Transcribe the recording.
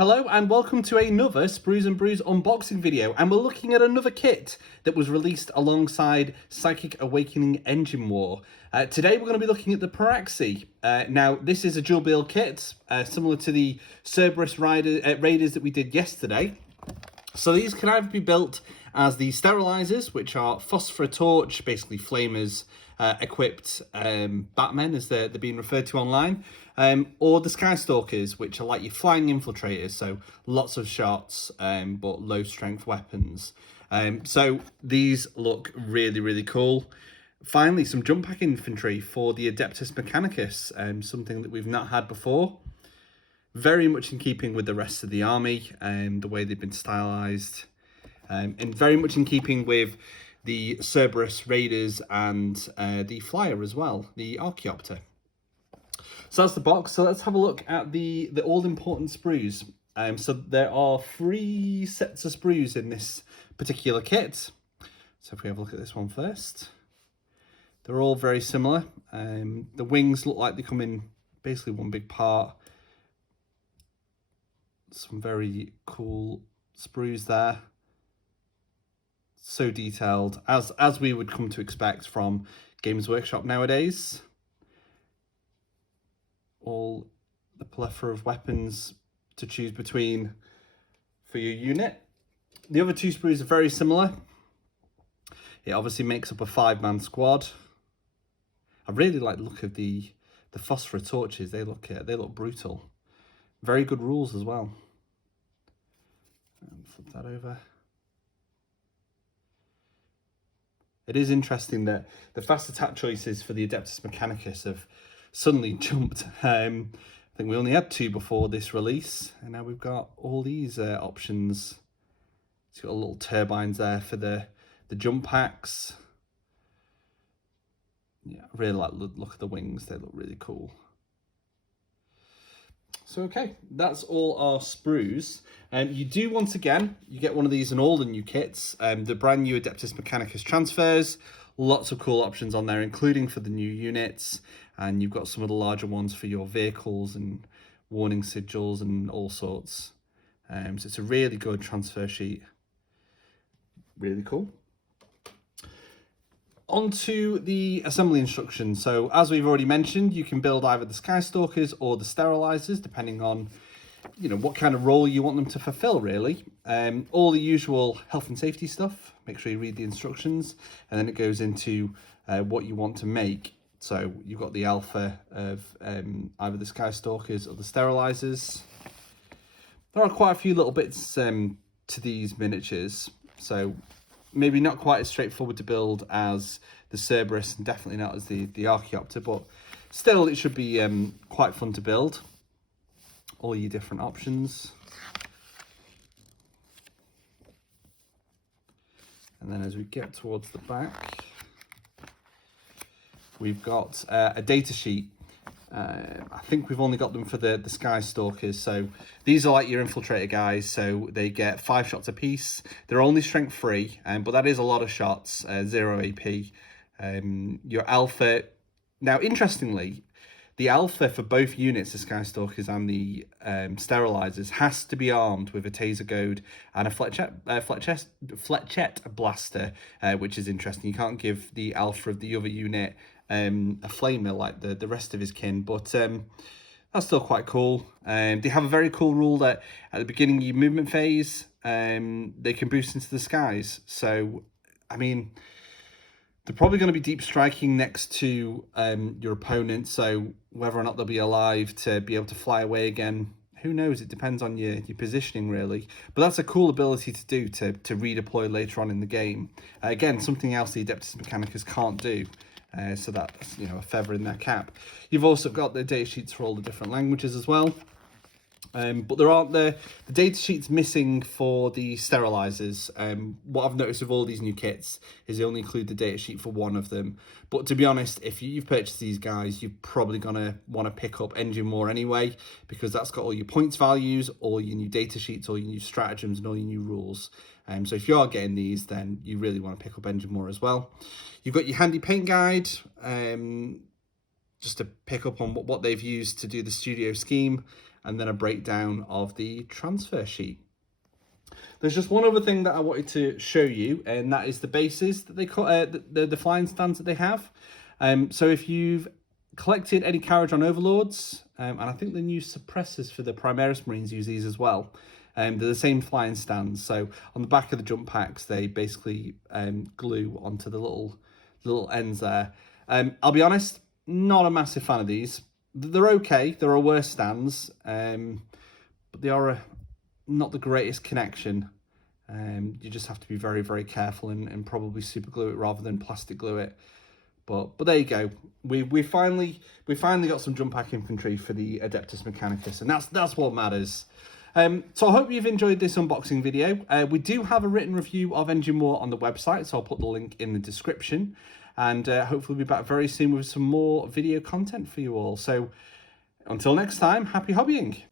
Hello and welcome to another Sprues and Brews unboxing video, and we're looking at another kit that was released alongside Psychic Awakening Engine War. Today we're going to be looking at the Pteraxii. Now this is a dual build kit, similar to the Cerberus Raiders that we did yesterday. So these can either be built as the Sterylizors, which are phosphor torch, basically flamers, equipped Batmen as they're being referred to online, or the Skystalkers, which are like your flying infiltrators, so lots of shots but low strength weapons. So these look really cool. Finally, some jump pack infantry for the Adeptus Mechanicus, something that we've not had before. Very much in keeping with the rest of the army, the way they've been stylized, and very much in keeping with the Cerberus Raiders and the Flyer as well, the Archaeopter. So that's the box. So let's have a look at the all-important sprues. So there are 3 sets of sprues in this particular kit. So if we have a look at this one first, they're all very similar. The wings look like they come in basically one big part. Some very cool sprues there. So detailed, as we would come to expect from Games Workshop nowadays. All the plethora of weapons to choose between for your unit. The other 2 sprues are very similar. It obviously makes up a 5-man squad. I really like the look of the phosphor torches. They look brutal. Very good rules as well. And flip that over. It is interesting that the fast attack choices for the Adeptus Mechanicus have suddenly jumped. I think we only had 2 before this release, and now we've got all these options. It's got little turbines there for the jump packs. Yeah, I really like the look of the wings. They look really cool. So okay, that's all our sprues. You do, once again, you get one of these in all the new kits. The brand new Adeptus Mechanicus transfers. Lots of cool options on there, including for the new units. And you've got some of the larger ones for your vehicles and warning sigils and all sorts. So it's a really good transfer sheet. Really cool. Onto the assembly instructions. So as we've already mentioned, you can build either the Skystalkers or the Sterylizors, depending on what kind of role you want them to fulfill, really. All the usual health and safety stuff. Make sure you read the instructions, and then it goes into what you want to make. So you've got the alpha of either the Skystalkers or the Sterylizors. There are quite a few little bits to these miniatures, so maybe not quite as straightforward to build as the Cerberus, and definitely not as the Archaeopter, but still it should be quite fun to build. All your different options. And then as we get towards the back, we've got a data sheet. I think we've only got them for the Skystalkers. So these are like your infiltrator guys. So they get 5 shots apiece. They're only strength 3, but that is a lot of shots, 0 AP. Your alpha. Now, interestingly, the alpha for both units, the Skystalkers and the Sterylizors, has to be armed with a taser goad and a fletchette blaster, which is interesting. You can't give the alpha of the other unit a flamer like the rest of his kin, but that's still quite cool. They have a very cool rule that at the beginning of your movement phase, they can boost into the skies. So, I mean, they're probably going to be deep striking next to your opponent, so whether or not they'll be alive to be able to fly away again, who knows? It depends on your positioning, really. But that's a cool ability to do, to redeploy later on in the game. Again, something else the Adeptus Mechanicus can't do. So that's, a feather in their cap. You've also got the data sheets for all the different languages as well. But there aren't the data sheets missing for the Sterylizors. What I've noticed with all these new kits is they only include the data sheet for one of them. But to be honest, if you've purchased these guys, you're probably going to want to pick up Engine War anyway, because that's got all your points values, all your new data sheets, all your new stratagems, and all your new rules. So if you are getting these, then you really want to pick up Engine War as well. You've got your handy paint guide, just to pick up on what they've used to do the studio scheme. and then a breakdown of the transfer sheet. There's just one other thing that I wanted to show you, and that is the bases that they the flying stands that they have. So if you've collected any carriage on Overlords, and I think the new suppressors for the Primaris Marines use these as well. They're the same flying stands. So on the back of the jump packs, they basically glue onto the little ends there. I'll be honest, not a massive fan of these. They're okay. There are worse stands, but they are not the greatest connection. You just have to be very, very careful and probably super glue it rather than plastic glue it. But there you go. We finally got some jump pack infantry for the Adeptus Mechanicus, and that's what matters. So I hope you've enjoyed this unboxing video. We do have a written review of Engine War on the website, so I'll put the link in the description. And hopefully we'll be back very soon with some more video content for you all. So until next time, happy hobbying.